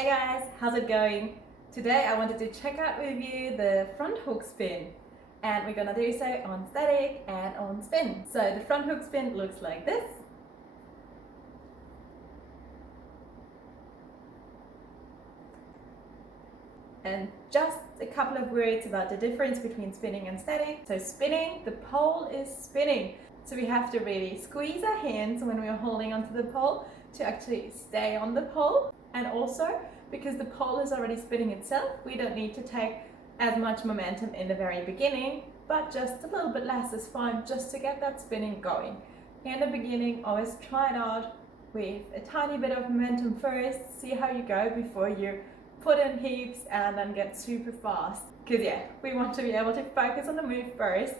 Hey guys, how's it going? Today I wanted to check out with you the front hook spin, and we're gonna do so on static and on spin. So the front hook spin looks like this. And just a couple of words about the difference between spinning and static. So spinning, the pole is spinning. So we have to really squeeze our hands when we're holding onto the pole to actually stay on the pole. And also, because the pole is already spinning itself, we don't need to take as much momentum in the very beginning, but just a little bit less is fine just to get that spinning going. In the beginning, always try it out with a tiny bit of momentum first, see how you go before you put in heaps and then get super fast. Because yeah, we want to be able to focus on the move first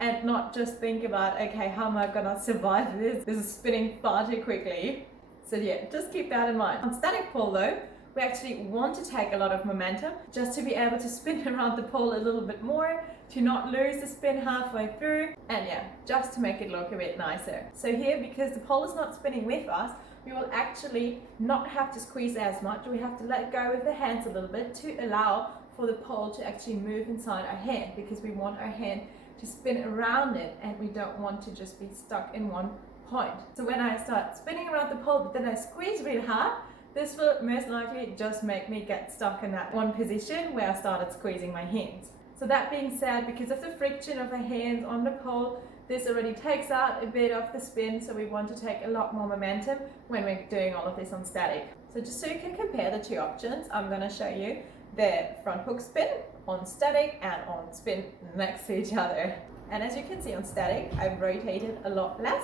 and not just think about, okay, how am I gonna survive this? This is spinning far too quickly. So yeah, just keep that in mind. On static pole though, we actually want to take a lot of momentum just to be able to spin around the pole a little bit more, to not lose the spin halfway through, and yeah, just to make it look a bit nicer. So here, because the pole is not spinning with us, we will actually not have to squeeze as much. We have to let go with the hands a little bit to allow for the pole to actually move inside our hand, because we want our hand to spin around it and we don't want to just be stuck in one point. So when I start spinning around the pole but then I squeeze really hard, this will most likely just make me get stuck in that one position where I started squeezing my hands. So that being said, because of the friction of the hands on the pole, this already takes out a bit of the spin, so we want to take a lot more momentum when we're doing all of this on static. So just so you can compare the two options, I'm going to show you the front hook spin on static and on spin next to each other. And as you can see on static, I've rotated a lot less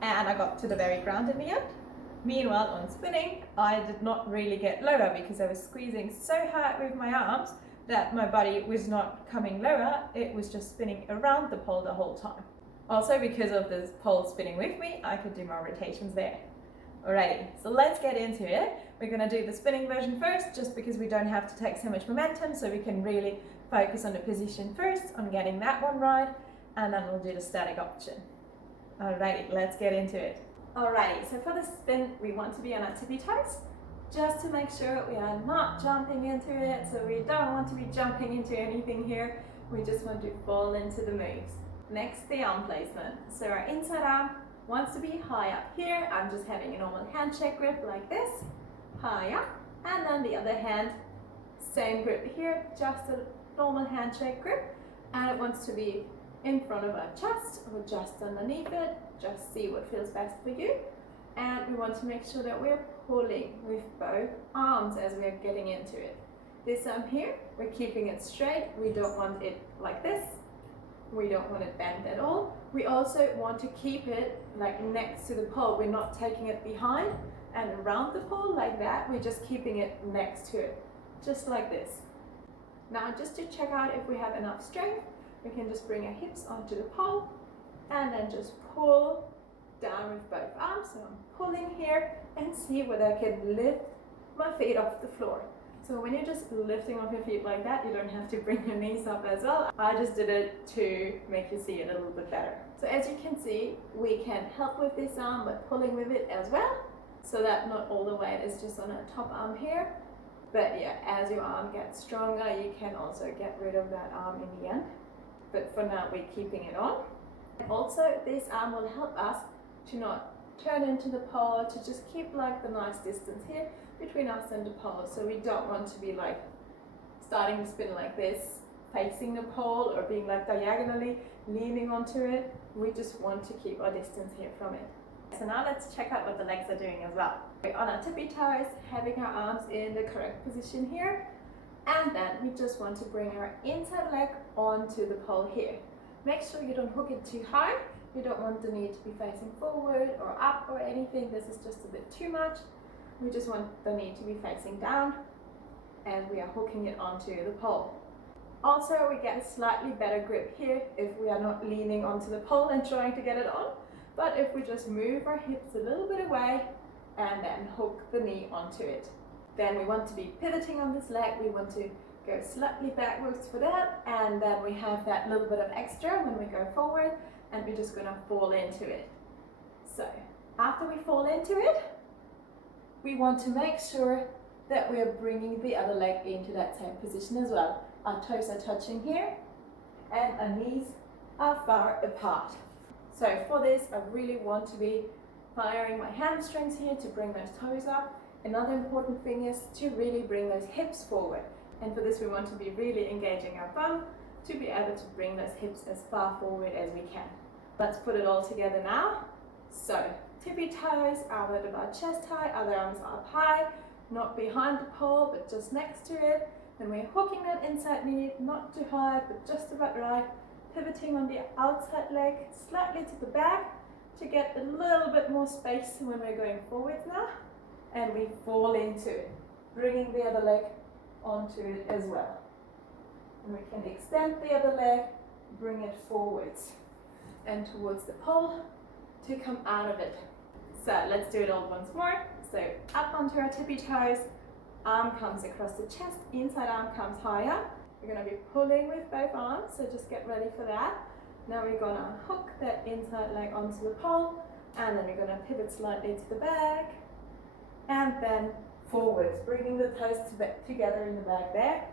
and I got to the very ground in the end. Meanwhile, on spinning, I did not really get lower because I was squeezing so hard with my arms that my body was not coming lower, it was just spinning around the pole the whole time. Also, because of this pole spinning with me, I could do more rotations there. Alrighty, so let's get into it. We're gonna do the spinning version first, just because we don't have to take so much momentum, so we can really focus on the position first, on getting that one right, and then we'll do the static option. Alrighty, let's get into it. Alrighty, so for the spin, we want to be on our tippy toes, just to make sure we are not jumping into it. So we don't want to be jumping into anything here. We just want to fall into the moves. Next, the arm placement. So our inside arm wants to be high up here. I'm just having a normal handshake grip like this, high up. And then the other hand, same grip here, just a normal handshake grip. And it wants to be in front of our chest or just underneath it. Just see what feels best for you. And we want to make sure that we're pulling with both arms as we are getting into it. This arm here, we're keeping it straight. We don't want it like this. We don't want it bent at all. We also want to keep it like next to the pole. We're not taking it behind and around the pole like that. We're just keeping it next to it, just like this. Now, just to check out if we have enough strength, we can just bring our hips onto the pole and then just pull down with both arms. So I'm pulling here and see whether I can lift my feet off the floor. So when you're just lifting off your feet like that, you don't have to bring your knees up as well. I just did it to make you see it a little bit better. So as you can see, we can help with this arm by pulling with it as well, so that not all the weight is just on our top arm here. But yeah, as your arm gets stronger, you can also get rid of that arm in the end. But for now, we're keeping it on. Also, this arm will help us to not turn into the pole, to just keep like the nice distance here between us and the pole. So we don't want to be like starting to spin like this, facing the pole, or being like diagonally leaning onto it. We just want to keep our distance here from it. So now let's check out what the legs are doing as well. We're on our tippy toes, having our arms in the correct position here. And then we just want to bring our inside leg onto the pole here. Make sure you don't hook it too high. You don't want the knee to be facing forward or up or anything. This is just a bit too much. We just want the knee to be facing down, and we are hooking it onto the pole. Also, we get a slightly better grip here if we are not leaning onto the pole and trying to get it on, but if we just move our hips a little bit away and then hook the knee onto it. Then we want to be pivoting on this leg. We want to go slightly backwards for that, and then we have that little bit of extra when we go forward, and we're just gonna fall into it. So after we fall into it, we want to make sure that we are bringing the other leg into that same position as well. Our toes are touching here and our knees are far apart. So for this, I really want to be firing my hamstrings here to bring those toes up. Another important thing is to really bring those hips forward. And for this, we want to be really engaging our bum to be able to bring those hips as far forward as we can. Let's put it all together now. So tippy toes, elbow above chest high, other arms up high, not behind the pole, but just next to it. Then we're hooking that inside knee, not too high, but just about right. Pivoting on the outside leg, slightly to the back to get a little bit more space when we're going forwards now. And we fall into it, bringing the other leg onto it as well. And we can extend the other leg, bring it forwards and towards the pole to come out of it. So let's do it all once more. So up onto our tippy toes, arm comes across the chest, inside arm comes higher. We're going to be pulling with both arms, so just get ready for that. Now we're going to hook that inside leg onto the pole, and then we're going to pivot slightly to the back, and then forwards, bringing the toes together in the back there.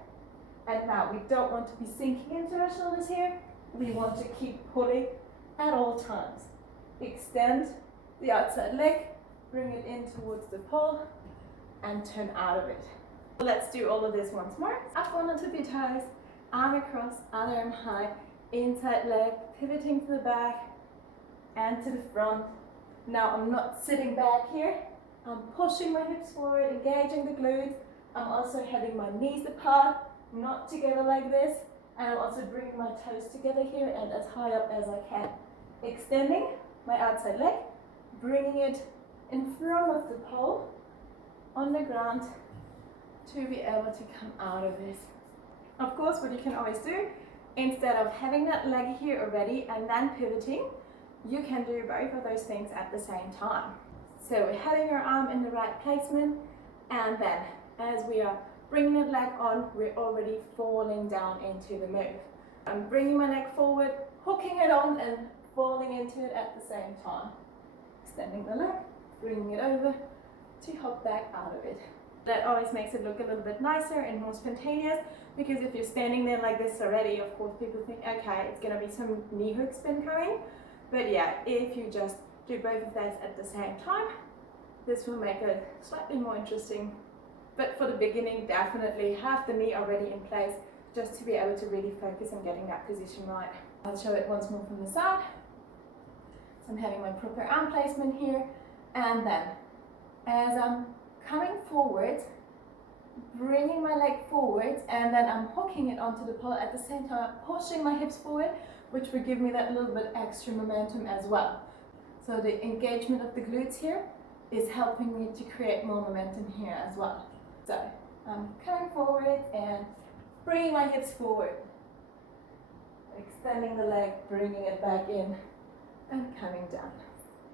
And now we don't want to be sinking into our shoulders here. We want to keep pulling at all times. Extend the outside leg, bring it in towards the pole, and turn out of it. Let's do all of this once more. Up on the tippy toes, arm across, other arm high, inside leg, pivoting to the back and to the front. Now I'm not sitting back here. I'm pushing my hips forward, engaging the glutes. I'm also having my knees apart, not together like this. And I'm also bringing my toes together here and as high up as I can. Extending my outside leg, bringing it in front of the pole on the ground to be able to come out of this. Of course, what you can always do, instead of having that leg here already and then pivoting, you can do both of those things at the same time. So we're having our arm in the right placement, and then as we are bringing the leg on, we're already falling down into the move. I'm bringing my leg forward, hooking it on and falling into it at the same time. Extending the leg, bringing it over to hop back out of it. That always makes it look a little bit nicer and more spontaneous, because if you're standing there like this already, of course people think, okay, it's gonna be some knee hook spin coming. But yeah, if you just do both of those at the same time, this will make it slightly more interesting. But for the beginning, definitely have the knee already in place, just to be able to really focus on getting that position right. I'll show it once more from the side. So I'm having my proper arm placement here, and then as I'm coming forward, bringing my leg forward, and then I'm hooking it onto the pole at the same time, pushing my hips forward, which will give me that little bit extra momentum as well. So the engagement of the glutes here is helping me to create more momentum here as well. So I'm coming forward and bringing my hips forward, extending the leg, bringing it back in, and coming down.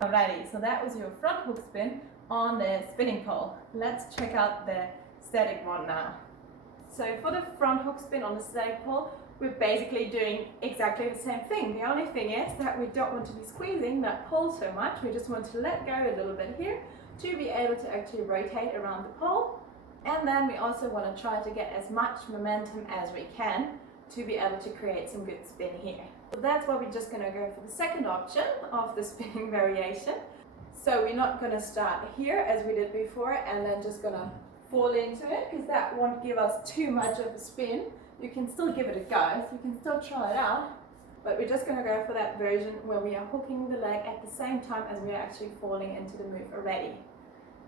Alrighty, so that was your front hook spin on the spinning pole. Let's check out the static one now. So for the front hook spin on the static pole, we're basically doing exactly the same thing. The only thing is that we don't want to be squeezing that pole so much. We just want to let go a little bit here to be able to actually rotate around the pole. And then we also want to try to get as much momentum as we can to be able to create some good spin here. So that's why we're just going to go for the second option of the spinning variation. So we're not going to start here as we did before and then just going to fall into it, because that won't give us too much of a spin. You can still give it a go, so you can still try it out, but we're just going to go for that version where we are hooking the leg at the same time as we are actually falling into the move already.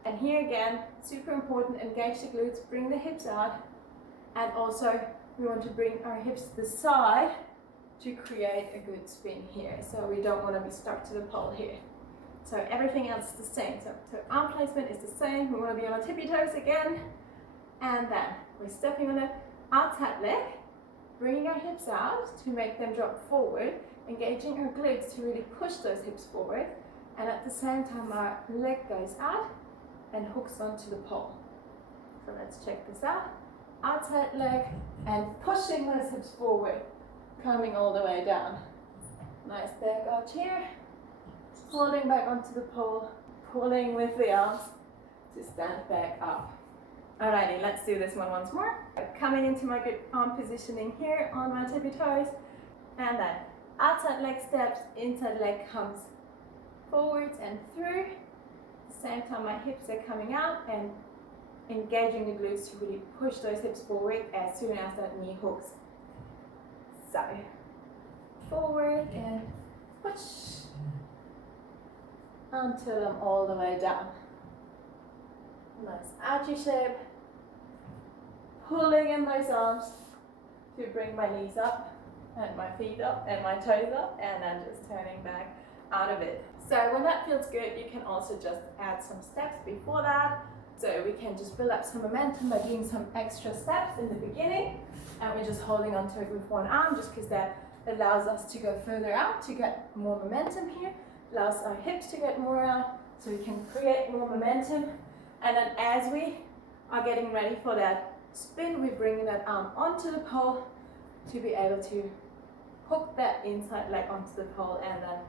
And here again, super important, engage the glutes, bring the hips out, and also we want to bring our hips to the side to create a good spin here. So we don't want to be stuck to the pole here. So everything else is the same. So arm placement is the same. We want to be on our tippy toes again, and then we're stepping on the outside leg, bringing our hips out to make them drop forward, engaging our glutes to really push those hips forward, and at the same time our leg goes out and hooks onto the pole. So let's check this out. Outside leg and pushing those hips forward, coming all the way down. Nice back arch here, holding back onto the pole, pulling with the arms to stand back up. Alrighty, let's do this one once more. Coming into my good arm positioning here on my tippy toes, and then outside leg steps, inside leg comes forwards and through. At the same time my hips are coming out and engaging the glutes to really push those hips forward as soon as that knee hooks. So, forward and push until I'm all the way down. Nice archy shape. Pulling in those arms to bring my knees up and my feet up and my toes up, and then just turning back out of it. So when that feels good, you can also just add some steps before that. So we can just build up some momentum by doing some extra steps in the beginning, and we're just holding on to it with one arm just because that allows us to go further out to get more momentum here, allows our hips to get more out so we can create more momentum. And then as we are getting ready for that spin, we're bringing that arm onto the pole to be able to hook that inside leg onto the pole and then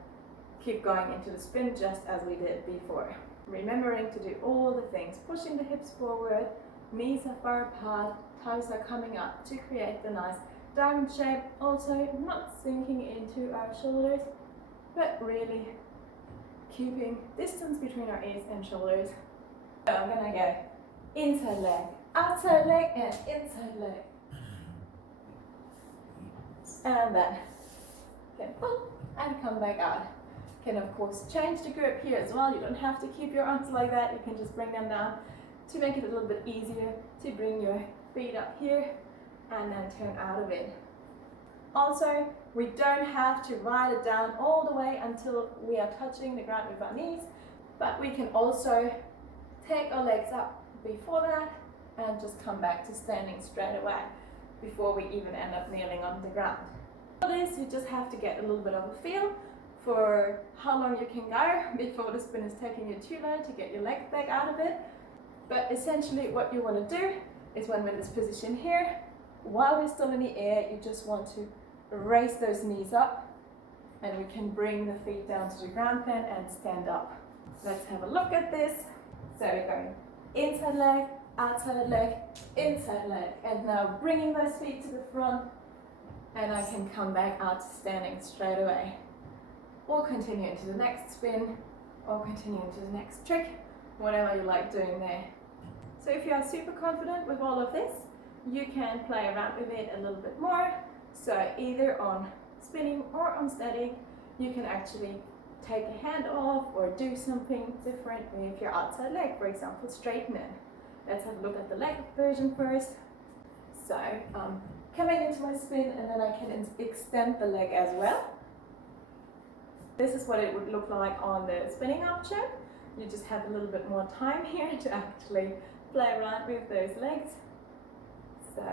keep going into the spin just as we did before. Remembering to do all the things, pushing the hips forward, knees are far apart, toes are coming up to create the nice diamond shape. Also not sinking into our shoulders, but really keeping distance between our ears and shoulders. So I'm gonna go inside leg, outside leg, and inside leg. And then can pull and come back out. Can of course change the grip here as well. You don't have to keep your arms like that. You can just bring them down to make it a little bit easier to bring your feet up here and then turn out of it. Also, we don't have to ride it down all the way until we are touching the ground with our knees, but we can also take our legs up before that and just come back to standing straight away before we even end up kneeling on the ground. For this, you just have to get a little bit of a feel for how long you can go before the spin is taking you too low to get your legs back out of it. But essentially what you want to do is when we're in this position here, while we're still in the air, you just want to raise those knees up and we can bring the feet down to the ground then and stand up. Let's have a look at this. So we're going inside leg, outside leg, inside leg, and now bringing those feet to the front, and I can come back out standing straight away. Or continue into the next spin, or continue into the next trick, whatever you like doing there. So if you are super confident with all of this, you can play around with it a little bit more. So either on spinning or on static, you can actually take a hand off or do something different with your outside leg, for example, straighten it. Let's have a look at the leg version first. So coming into my spin, and then I can extend the leg as well. This is what it would look like on the spinning option. You just have a little bit more time here to actually play around with those legs. So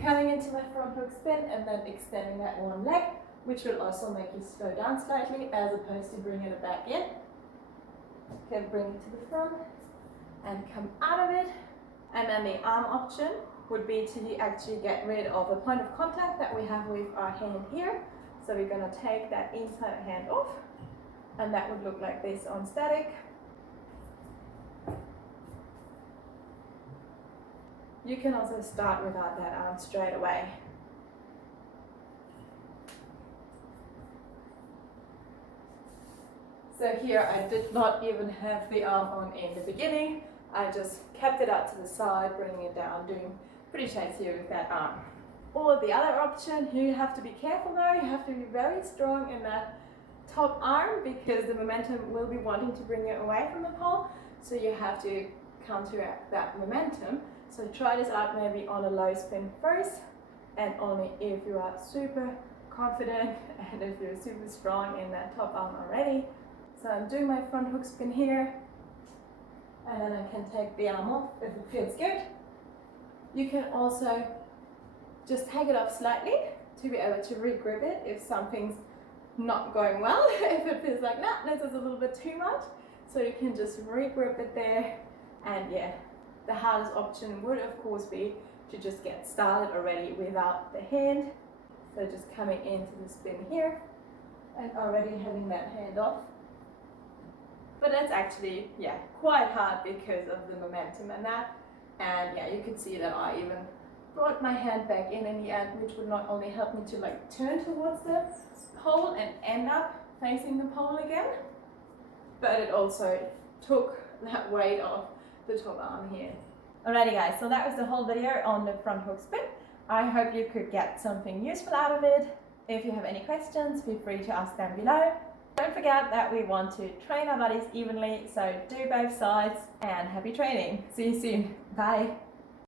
coming into my front hook spin and then extending that one leg, which will also make you slow down slightly as opposed to bringing it back in. Okay, bring it to the front and come out of it. And then the arm option would be to actually get rid of a point of contact that we have with our hand here. So we're going to take that inside hand off, and that would look like this on static. You can also start without that arm straight away. So here I did not even have the arm on in the beginning. I just kept it out to the side, bringing it down, doing pretty shapes here with that arm. Or the other option, you have to be careful though, you have to be very strong in that top arm because the momentum will be wanting to bring you away from the pole. So you have to counteract that momentum. So try this out maybe on a low spin first, and only if you are super confident and if you're super strong in that top arm already. So I'm doing my front hook spin here, and then I can take the arm off if it feels good. You can also just take it off slightly to be able to re-grip it if something's not going well, if it feels like, nah, this is a little bit too much. So you can just re-grip it there, and yeah, the hardest option would of course be to just get started already without the hand. So just coming into the spin here and already having that hand off. But that's actually, yeah, quite hard because of the momentum and that. And yeah, you could see that I even brought my hand back in the end, which would not only help me to like turn towards the pole and end up facing the pole again, but it also took that weight off the top arm here. Alrighty guys, so that was the whole video on the front hook spin. I hope you could get something useful out of it. If you have any questions, feel free to ask them below. Don't forget that we want to train our bodies evenly, so do both sides, and happy training. See you soon. Bye.